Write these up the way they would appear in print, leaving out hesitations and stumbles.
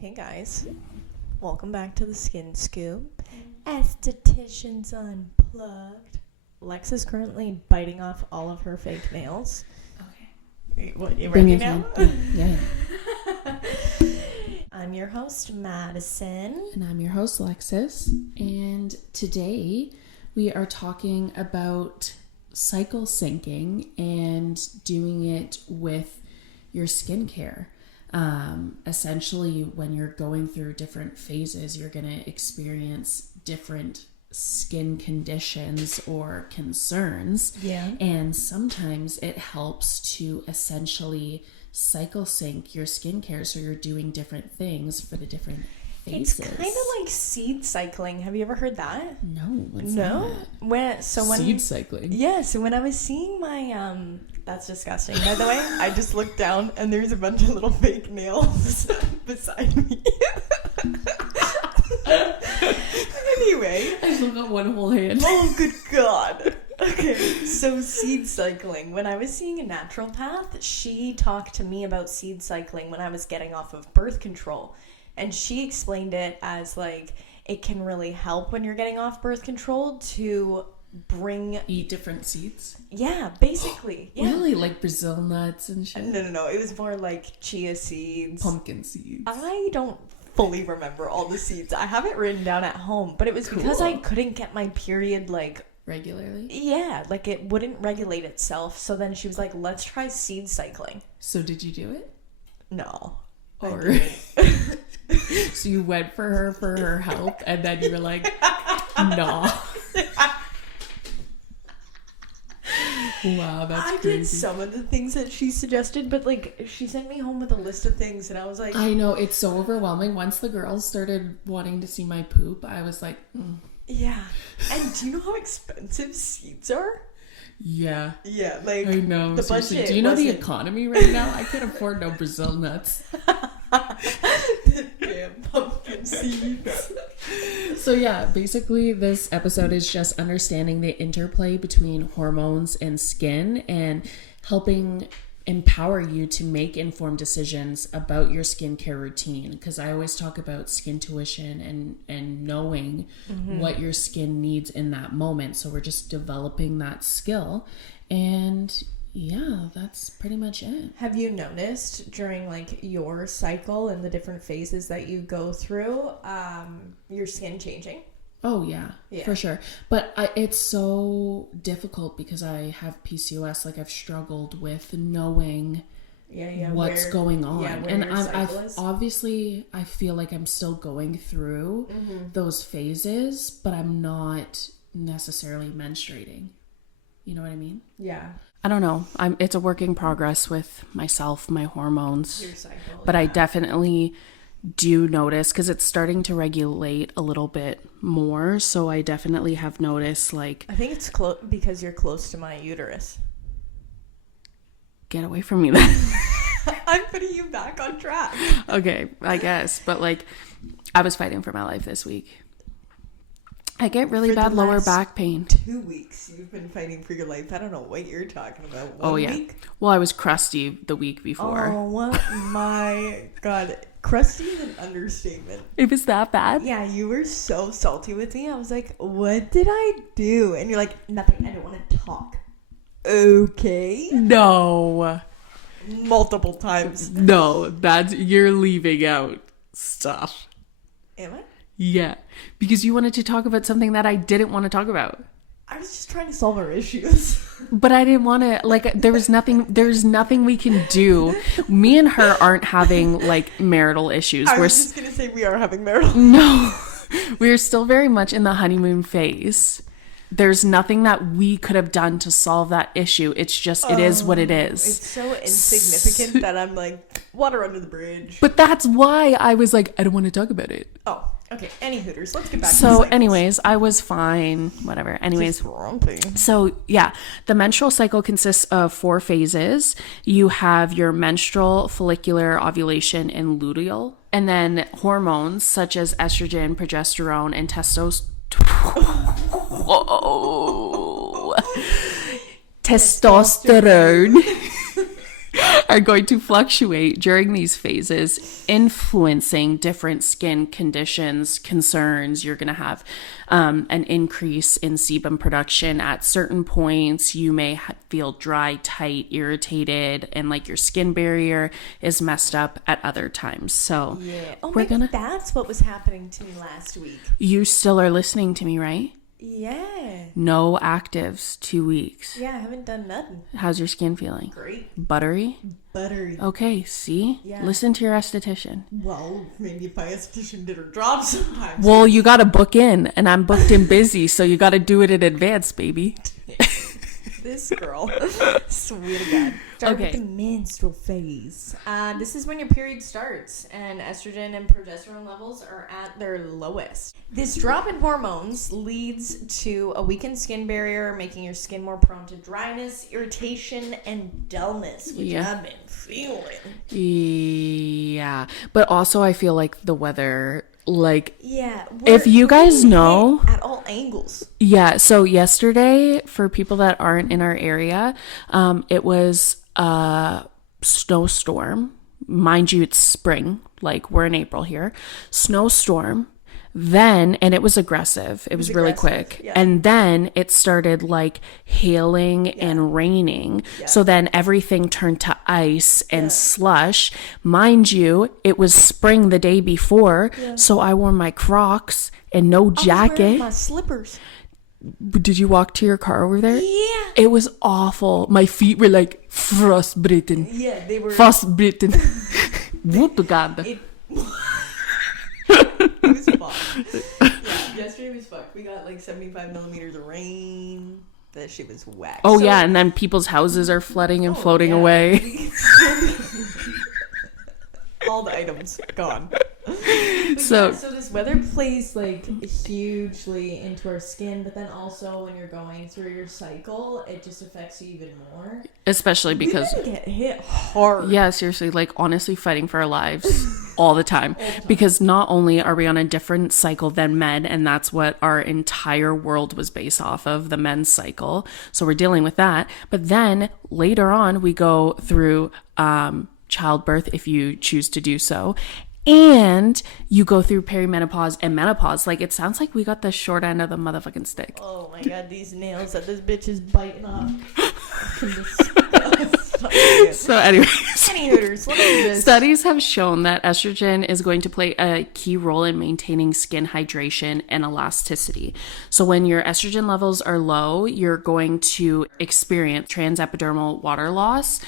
Hey guys, welcome back to the Skin Scoop. Aestheticians Unplugged. Lex is currently biting off all of her fake nails. Okay. What, you ready now? Yeah. I'm your host, Madison. And I'm your host, Alexis. And today we are talking about cycle syncing and doing it with your skincare. Essentially, when you're going through different phases, you're going to experience different skin conditions or concerns. Yeah. And sometimes it helps to essentially cycle sync your skincare so you're doing different things for the different phases. It's kind of like seed cycling. Have you ever heard that? No. What's that? Seed cycling? Yeah, so when I was seeing my, that's disgusting. By the way, I just looked down and there's a bunch of little fake nails beside me. Anyway. I still got one whole hand. Oh, good God. Okay, so seed cycling. When I was seeing a naturopath, she talked to me about seed cycling when I was getting off of birth control. And she explained it as like, it can really help when you're getting off birth control to eat different seeds. Yeah, basically. Yeah. Really, like Brazil nuts and shit. No. It was more like chia seeds, pumpkin seeds. I don't fully remember all the seeds. I have it written down at home, but it was because I couldn't get my period like regularly. Yeah, like it wouldn't regulate itself. So then she was like, "Let's try seed cycling." So did you do it? No. Or so you went for her help, and then you were like, "No." Wow, that's crazy. I did some of the things that she suggested, but like she sent me home with a list of things, and I was like, I know, it's so overwhelming. Once the girls started wanting to see my poop, I was like, Yeah. And do you know how expensive seeds are? Yeah. Yeah, like I know. The seriously. budget. Do you know the economy right now? I can't afford no Brazil nuts. Damn pumpkin seeds. So yeah, basically this episode is just understanding the interplay between hormones and skin and helping empower you to make informed decisions about your skincare routine. Because I always talk about skin tuition and knowing what your skin needs in that moment. So we're just developing that skill. And yeah, that's pretty much it. Have you noticed during like your cycle and the different phases that you go through, your skin changing? Oh yeah, for sure. But it's so difficult because I have PCOS. Like I've struggled with knowing what's going on. And I feel like I'm still going through those phases, but I'm not necessarily menstruating. You know what I mean? Yeah. I don't know. It's a work in progress with myself, my hormones. Your cycle, but I definitely do notice because it's starting to regulate a little bit more. So I definitely have noticed like... I think it's because you're close to my uterus. Get away from me then. I'm putting you back on track. Okay, I guess. But like, I was fighting for my life this week. I get really bad lower back pain. 2 weeks you've been fighting for your life. I don't know what you're talking about. One week? Well, I was crusty the week before. Oh my God. Crusty is an understatement. It was that bad? Yeah, you were so salty with me. I was like, what did I do? And you're like, nothing. I don't want to talk. Okay. No. Multiple times. No, you're leaving out stuff. Am I? Yeah, because you wanted to talk about something that I didn't want to talk about. I was just trying to solve our issues. But I didn't want to, like, there's nothing we can do. Me and her aren't having, like, marital issues. I was just going to say we are having marital issues. No, we're still very much in the honeymoon phase. There's nothing that we could have done to solve that issue. It's just, it is what it is. It's so insignificant that I'm like, water under the bridge. But that's why I was like, I don't want to talk about it. Oh, okay. Any hooters. Let's get back to the So cycles. anyways, I was fine. Whatever. Anyways. So yeah, the menstrual cycle consists of 4 phases. You have your menstrual, follicular, ovulation, and luteal. And then hormones such as estrogen, progesterone, and testosterone. Testosterone are going to fluctuate during these phases, influencing different skin conditions, concerns. You're going to have an increase in sebum production at certain points. You may feel dry, tight, irritated, and like your skin barrier is messed up at other times. So yeah. Oh, maybe that's what was happening to me last week. You still are listening to me, right? Yeah. No actives, 2 weeks. Yeah, I haven't done nothing. How's your skin feeling? Great. Buttery? Buttery. Okay, see? Yeah. Listen to your esthetician. Well, maybe if my esthetician did her job sometimes. Well, you got to book in, and I'm booked in busy, so you got to do it in advance, baby. This girl. Swear to God. Start with the menstrual phase. This is when your period starts and estrogen and progesterone levels are at their lowest. This drop in hormones leads to a weakened skin barrier, making your skin more prone to dryness, irritation, and dullness, which I've been feeling. Yeah. But also I feel like the weather... if you guys know at all angles. So yesterday, for people that aren't in our area, it was a snowstorm. Mind you, it's spring, like we're in April here. Snowstorm. Then, and it was aggressive. It was really quick. Yeah. And then it started like hailing and raining. Yeah. So then everything turned to ice and slush. Mind you, it was spring the day before. Yeah. So I wore my Crocs and no jacket. I was wearing my slippers. Did you walk to your car over there? Yeah. It was awful. My feet were like frostbitten. Yeah, they were. Frostbitten. God. It was fun. Yeah, yesterday was fucked. We got like 75 millimeters of rain. That shit was wet. Oh, yeah, and then people's houses are flooding and floating away. All the items gone. So this weather plays like hugely into our skin, but then also when you're going through your cycle, it just affects you even more. Especially because we get hit hard. Yeah, seriously, like honestly fighting for our lives all the time. Because not only are we on a different cycle than men, and that's what our entire world was based off of, the men's cycle. So we're dealing with that. But then later on, we go through childbirth if you choose to do so. And you go through perimenopause and menopause. Like, it sounds like we got the short end of the motherfucking stick. Oh my God, these nails that this bitch is biting off. So anyways, studies have shown that estrogen is going to play a key role in maintaining skin hydration and elasticity. So when your estrogen levels are low, you're going to experience transepidermal water loss,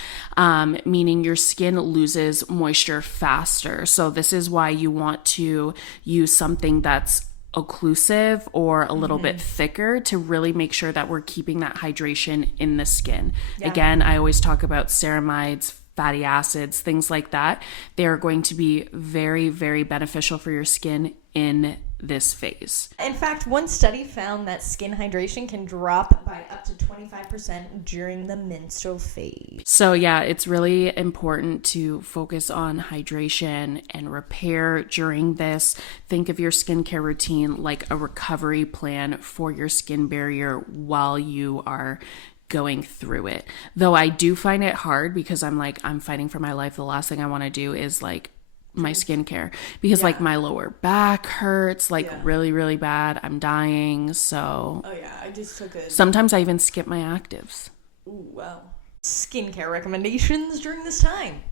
meaning your skin loses moisture faster. So this is why you want to use something that's occlusive or a little bit thicker to really make sure that we're keeping that hydration in the skin. Again, I always talk about ceramides, fatty acids, things like that. They are going to be very, very beneficial for your skin in this phase. In fact, one study found that skin hydration can drop by up to 25% during the menstrual phase. So yeah, it's really important to focus on hydration and repair during this. Think of your skincare routine like a recovery plan for your skin barrier while you are going through it. Though I do find it hard because I'm fighting for my life. The last thing I want to do is like my skincare because like my lower back hurts really, really bad. I'm dying. So I just took a... Sometimes I even skip my actives. Ooh, wow. Skincare recommendations during this time.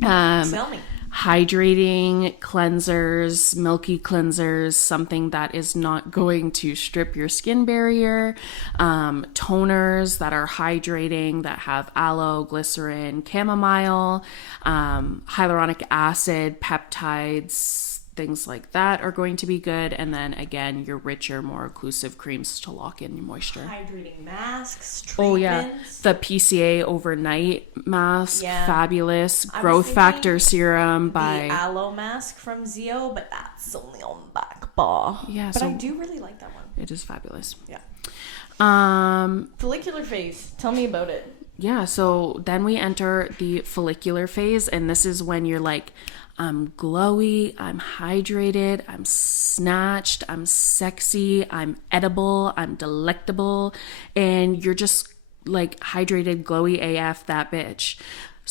Tell me. Hydrating cleansers, milky cleansers, something that is not going to strip your skin barrier, toners that are hydrating, that have aloe, glycerin, chamomile, hyaluronic acid, peptides, things like that are going to be good. And then again, your richer, more occlusive creams to lock in your moisture. Hydrating masks, treatments. Oh yeah, the PCA overnight mask, fabulous. Growth factor serum by the aloe mask from Zio, but that's only on back bar. Yeah, but I do really like that one. It is fabulous. Yeah. Follicular phase. Tell me about it. Yeah, so then we enter the follicular phase, and this is when you're like, I'm glowy, I'm hydrated, I'm snatched, I'm sexy, I'm edible, I'm delectable, and you're just like hydrated, glowy AF, that bitch.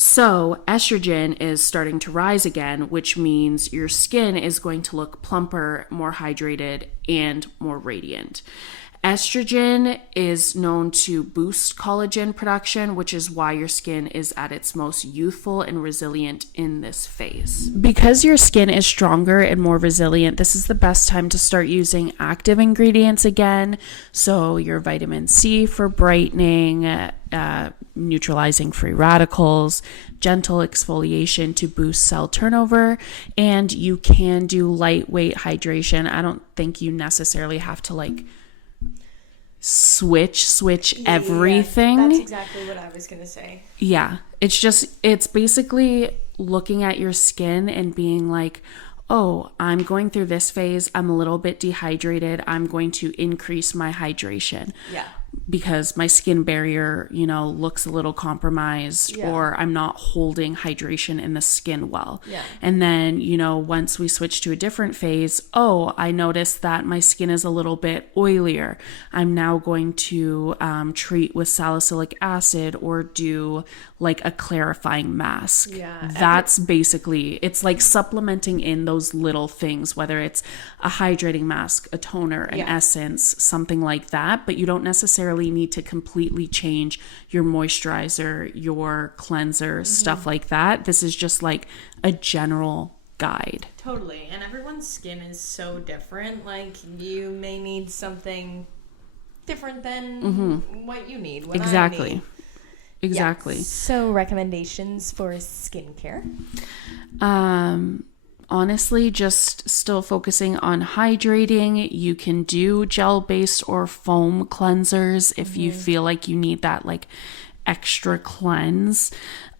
So estrogen is starting to rise again, which means your skin is going to look plumper, more hydrated, and more radiant. Estrogen is known to boost collagen production, which is why your skin is at its most youthful and resilient in this phase. Because your skin is stronger and more resilient, this is the best time to start using active ingredients again. So your vitamin C for brightening, neutralizing free radicals, gentle exfoliation to boost cell turnover, and you can do lightweight hydration. I don't think you necessarily have to like switch everything. Yeah, that's exactly what I was gonna say. Yeah, it's basically looking at your skin and being like, oh, I'm going through this phase, I'm a little bit dehydrated, I'm going to increase my hydration. Yeah. Because my skin barrier, looks a little compromised, or I'm not holding hydration in the skin well. Yeah. And then, once we switch to a different phase, oh, I noticed that my skin is a little bit oilier. I'm now going to treat with salicylic acid or do like a clarifying mask. Yeah. That's basically, it's like supplementing in those little things, whether it's a hydrating mask, a toner, an essence, something like that. But you don't necessarily need to completely change your moisturizer, your cleanser, stuff like that. This is just like a general guide. Totally. And everyone's skin is so different. Like, you may need something different than what you need. Exactly. Yeah. So recommendations for skincare? Honestly, just still focusing on hydrating. You can do gel-based or foam cleansers if you feel like you need that like extra cleanse.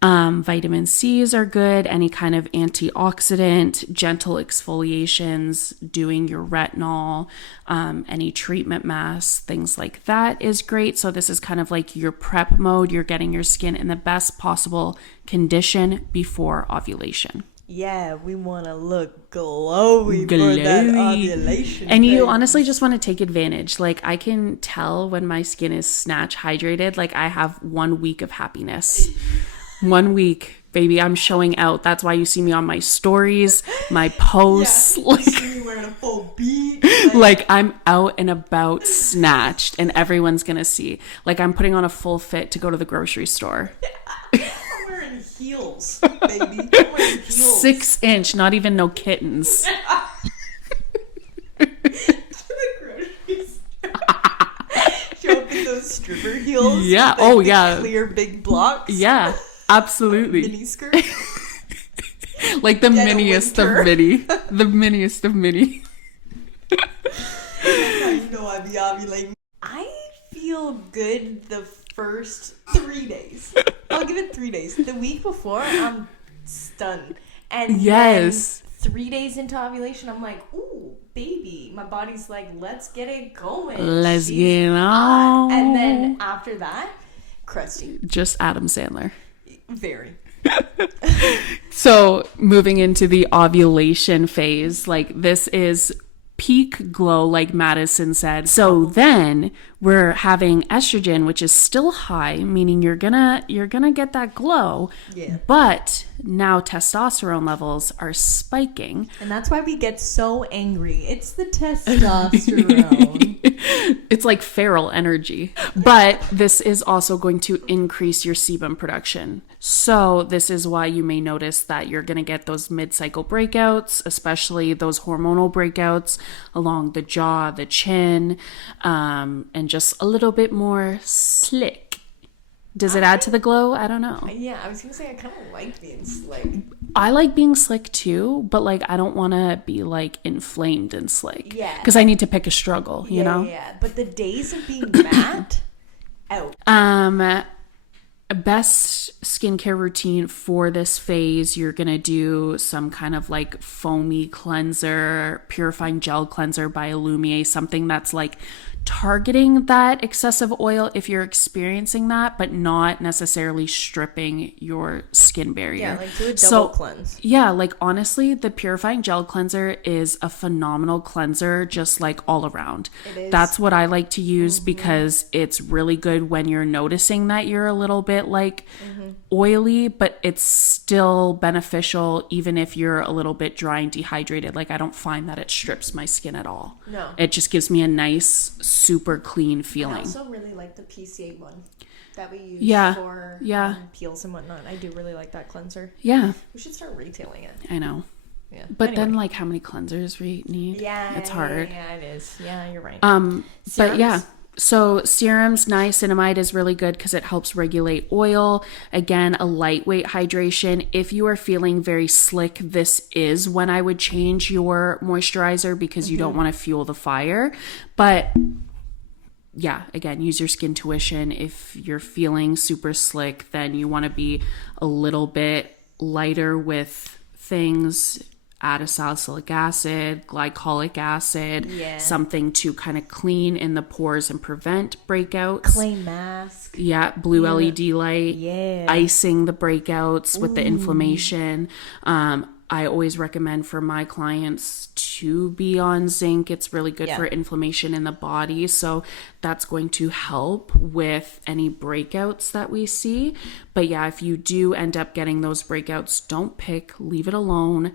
Vitamin C's are good. Any kind of antioxidant, gentle exfoliations, doing your retinol, any treatment masks, things like that is great. So this is kind of like your prep mode. You're getting your skin in the best possible condition before ovulation. Yeah, we want to look glowy for that ovulation. And you honestly just want to take advantage. Like, I can tell when my skin is snatch hydrated. Like, I have 1 week of happiness. 1 week, baby, I'm showing out. That's why you see me on my stories, my posts. Yeah, you see me wearing a full beat. Like, I'm out and about snatched, and everyone's going to see. Like, I'm putting on a full fit to go to the grocery store. Heels, baby. I'm wearing heels. 6-inch, not even no kittens. Show up in those stripper heels. Yeah. With, like, oh, the yeah. Clear big blocks. Yeah. Absolutely. Mini skirt. Like the miniest of mini. The miniest of mini. That's how you know I be ovulating. I feel good the first 3 days. I'll give it 3 days. The week before, I'm stunned. And yes. Then 3 days into ovulation, I'm like, ooh, baby. My body's like, let's get it going. Let's get on. And then after that, crusty. Just Adam Sandler. Very. So moving into the ovulation phase, like this is peak glow, like Madison said. So then we're having estrogen, which is still high, meaning you're gonna get that glow. Yeah. But now testosterone levels are spiking. And that's why we get so angry. It's the testosterone. It's like feral energy. But this is also going to increase your sebum production. So this is why you may notice that you're going to get those mid-cycle breakouts, especially those hormonal breakouts along the jaw, the chin, and just a little bit more slick. Does it add to the glow? I don't know. Yeah, I was going to say I kind of like being slick. I like being slick too, but like I don't want to be like inflamed and slick. Yeah. Because I need to pick a struggle, you know? Yeah, but the days of being matte, out. Best skincare routine for this phase, you're going to do some kind of like foamy cleanser, purifying gel cleanser by Illumier, something that's like targeting that excessive oil if you're experiencing that, but not necessarily stripping your skin barrier. Yeah, like do a double cleanse. Yeah, like honestly, the purifying gel cleanser is a phenomenal cleanser, just like all around. It is. That's what I like to use because it's really good when you're noticing that you're a little bit like oily, but it's still beneficial even if you're a little bit dry and dehydrated. Like I don't find that it strips my skin at all. No. It just gives me a nice, super clean feeling. I also really like the PCA one that we use for peels and whatnot. I do really like that cleanser. Yeah. We should start retailing it. I know. Yeah. But then like how many cleansers we need? Yeah. It's hard. Yeah, it is. Yeah, you're right. But yeah. So serums, niacinamide is really good because it helps regulate oil. Again, a lightweight hydration. If you are feeling very slick, this is when I would change your moisturizer because you don't want to fuel the fire. But yeah, again, use your skin tuition. If you're feeling super slick, then you want to be a little bit lighter with things. Add a salicylic acid, glycolic acid, something to kind of clean in the pores and prevent breakouts. Clay mask. Yeah, blue LED light. Yeah. Icing the breakouts with the inflammation. I always recommend for my clients to be on zinc. It's really good for inflammation in the body. So that's going to help with any breakouts that we see. But yeah, if you do end up getting those breakouts, don't pick, leave it alone.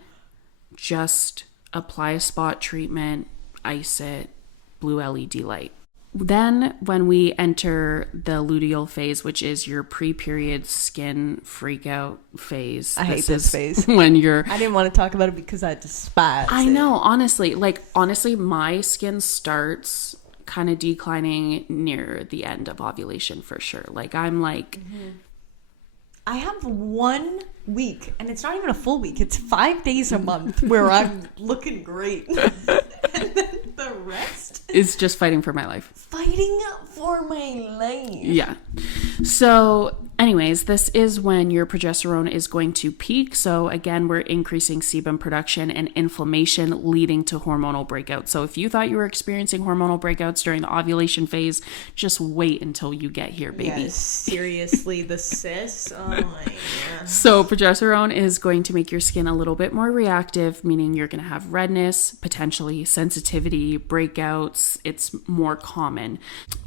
Just apply a spot treatment, ice it, blue LED light. Then when we enter the luteal phase, which is your pre-period skin freakout phase. I hate this phase. When you're... I didn't want to talk about it because I despise I know, honestly. Honestly, my skin starts kind of declining near the end of ovulation for sure. I'm like... I have 1 week, and it's not even a full week. It's 5 days a month where I'm looking great. And then the rest is just fighting for my life. Fighting for my life. Yeah. So anyways, this is when your progesterone is going to peak. So again, we're increasing sebum production and inflammation leading to hormonal breakouts. So if you thought you were experiencing hormonal breakouts during the ovulation phase, just wait until you get here, baby. Yes, seriously, the cyst. Oh my God. So progesterone is going to make your skin a little bit more reactive, meaning you're going to have redness, potentially sensitivity, breakouts. It's more common.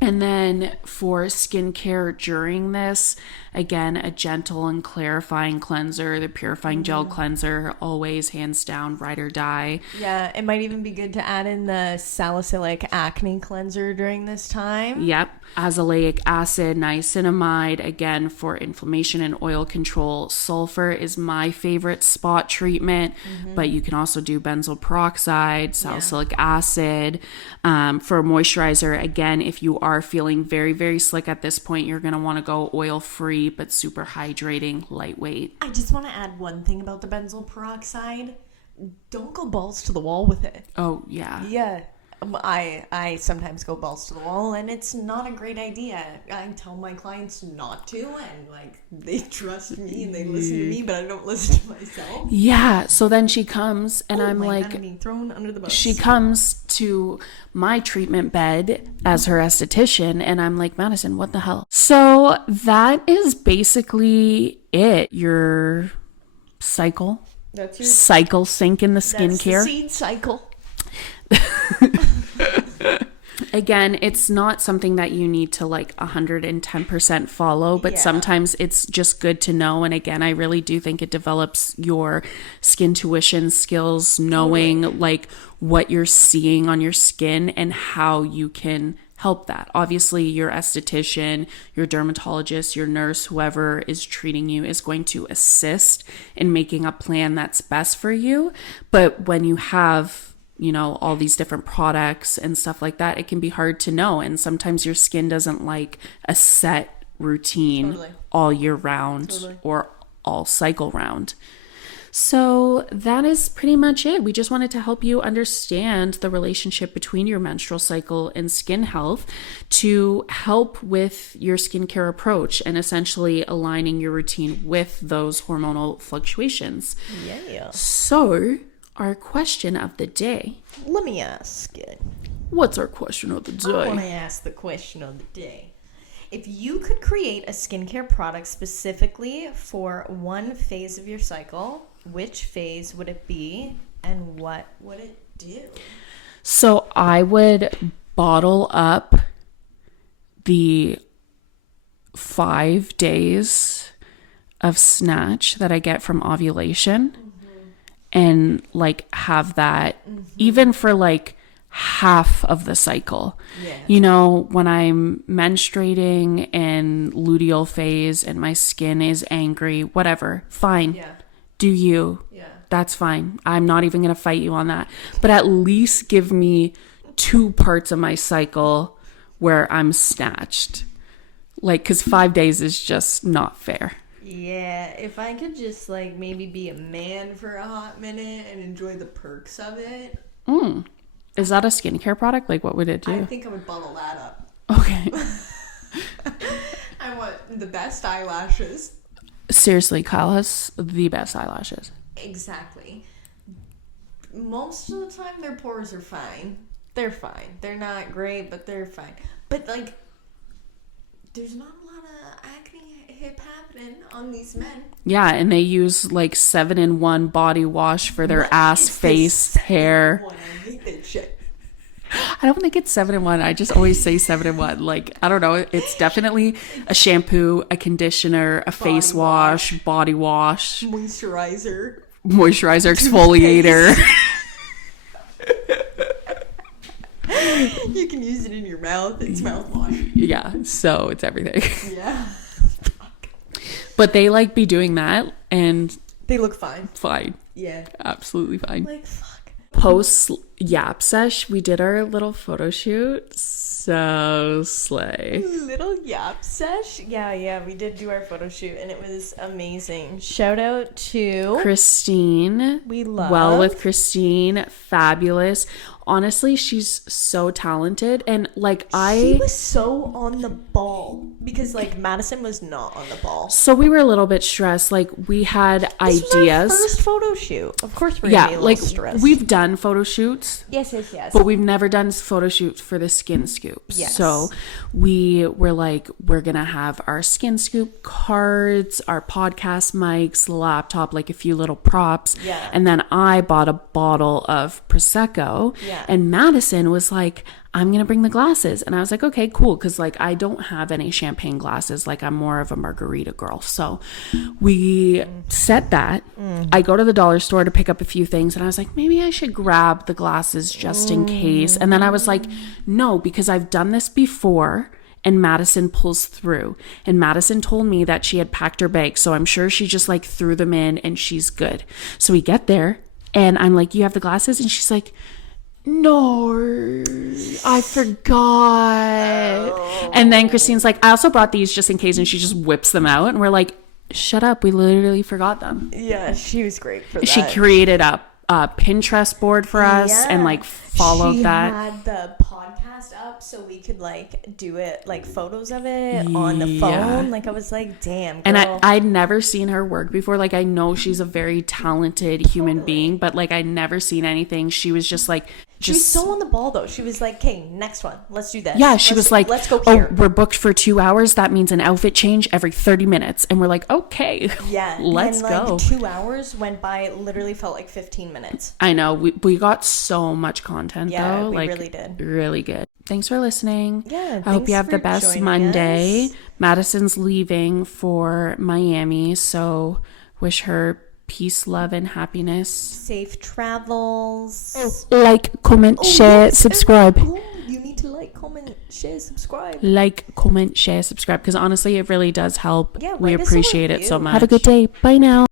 And then for skincare during this, again, a gentle and clarifying cleanser, the purifying gel cleanser, always hands down, ride or die. Yeah, it might even be good to add in the salicylic acne cleanser during this time. Yep. Azelaic acid, niacinamide, again, for inflammation and oil control. Sulfur is my favorite spot treatment, but you can also do benzoyl peroxide, salicylic acid. For moisturizer, again, if you are feeling very, very slick at this point, you're going to want to go oil-free, but super hydrating, lightweight. I just want to add one thing about the benzoyl peroxide. Don't go balls to the wall with it. Oh, yeah. Yeah. I sometimes go balls to the wall, and it's not a great idea. I tell my clients not to, and they trust me and they listen to me, but I don't listen to myself. Yeah. So then she comes, and I'm like, I'm being thrown under the bus. She comes to my treatment bed as her esthetician, and I'm like, Madison, what the hell? So that is basically it. Your cycle. That's your cycle sync in the skincare. That's the seed cycle. Again, it's not something that you need to 110% follow, but sometimes it's just good to know. And again, I really do think it develops your skin tuition skills, knowing what you're seeing on your skin and how you can help that. Obviously, your esthetician, your dermatologist, your nurse, whoever is treating you is going to assist in making a plan that's best for you. But when you have all these different products and stuff like that, it can be hard to know. And sometimes your skin doesn't like a set routine all year round or all cycle round. So that is pretty much it. We just wanted to help you understand the relationship between your menstrual cycle and skin health to help with your skincare approach and essentially aligning your routine with those hormonal fluctuations. Yeah. So our question of the day. Let me ask it. What's our question of the I want day? to ask the question of the day. If you could create a skincare product specifically for one phase of your cycle, which phase would it be and what would it do? So I would bottle up the 5 days of snatch that I get from ovulation and like have that even for like half of the cycle. Yeah. You know, when I'm menstruating and luteal phase and my skin is angry, whatever, fine. Yeah. Do you? Yeah. That's fine. I'm not even going to fight you on that. But at least give me 2 parts of my cycle where I'm snatched. Like, because 5 days is just not fair. Yeah, if I could just like maybe be a man for a hot minute and enjoy the perks of it. Is that a skincare product? Like, what would it do? I think I would bottle that up. Okay. I want the best eyelashes. Seriously, Kyle has the best eyelashes. Exactly. Most of the time, their pores are fine. They're fine. They're not great, but they're fine. But, like, there's not a lot of acne hip happening on these men. Yeah, and they use, like, 7-in-1 body wash for their What ass, is face, this hair. 7-in-1? I hate that shit. I don't think it's 7-in-1. I just always say 7-in-1. Like, I don't know. It's definitely a shampoo, a conditioner, a face wash, body wash, Moisturizer, exfoliator. You can use it in your mouth. It's mouthwash. Yeah, so it's everything. Yeah. But they like be doing that and They look fine. fine. Yeah. Absolutely fine. Like, fuck. Post Yap Sesh, we did our little photo shoot. So slay. Little Yap Sesh. Yeah, we did do our photo shoot and it was amazing. Shout out to Christine. We love. Well with Christine. Fabulous. Honestly, she's so talented. And like She was so on the ball because like Madison was not on the ball. So we were a little bit stressed. Like we had This ideas. was our first photo shoot. Of course we're gonna be a little stressed. we've done photo shoots. Yes. But we've never done photo shoots for the Skin Scoops. Yes. So we were like, we're going to have our Skin Scoop cards, our podcast mics, laptop, like a few little props. Yeah. And then I bought a bottle of Prosecco. Yeah. And Madison was like, I'm going to bring the glasses. And I was like, okay, cool. Because like I don't have any champagne glasses. Like I'm more of a margarita girl. So we set that. I go to the dollar store to pick up a few things. And I was like, maybe I should grab the glasses just in case. And then I was like, no, because I've done this before. And Madison pulls through. And Madison told me that she had packed her bag. So I'm sure she just like threw them in and she's good. So we get there. And I'm like, you have the glasses? And she's like, no, I forgot. And then Christine's like, I also brought these just in case. And she just whips them out. And we're like, shut up. We literally forgot them. Yeah, she was great for that. She created a Pinterest board for us and like followed that. She had the podcast up so we could like do it, like photos of it on the phone. Like I was like, damn, girl. And I'd never seen her work before. Like I know she's a very talented human being, but like I'd never seen anything. She was just like, she was so on the ball though. She was like, okay, next one, let's do this. Yeah, she was like, let's go here. Oh, we're booked for 2 hours. That means an outfit change every 30 minutes. And we're like, okay, yeah, let's and go. Like 2 hours went by, it literally felt like 15 minutes. I know. We got so much content though. We like, really did. Really good. Thanks for listening. Yeah, I hope you have the for best joining Monday. us. Madison's leaving for Miami, so wish her peace, love, and happiness. Safe travels. Like, comment, share, yes, subscribe. cool. You need to like, comment, share, subscribe. Like, comment, share, subscribe, because honestly, it really does help. Yeah, we write us a appreciate it so review. much. Have a good day. Bye now.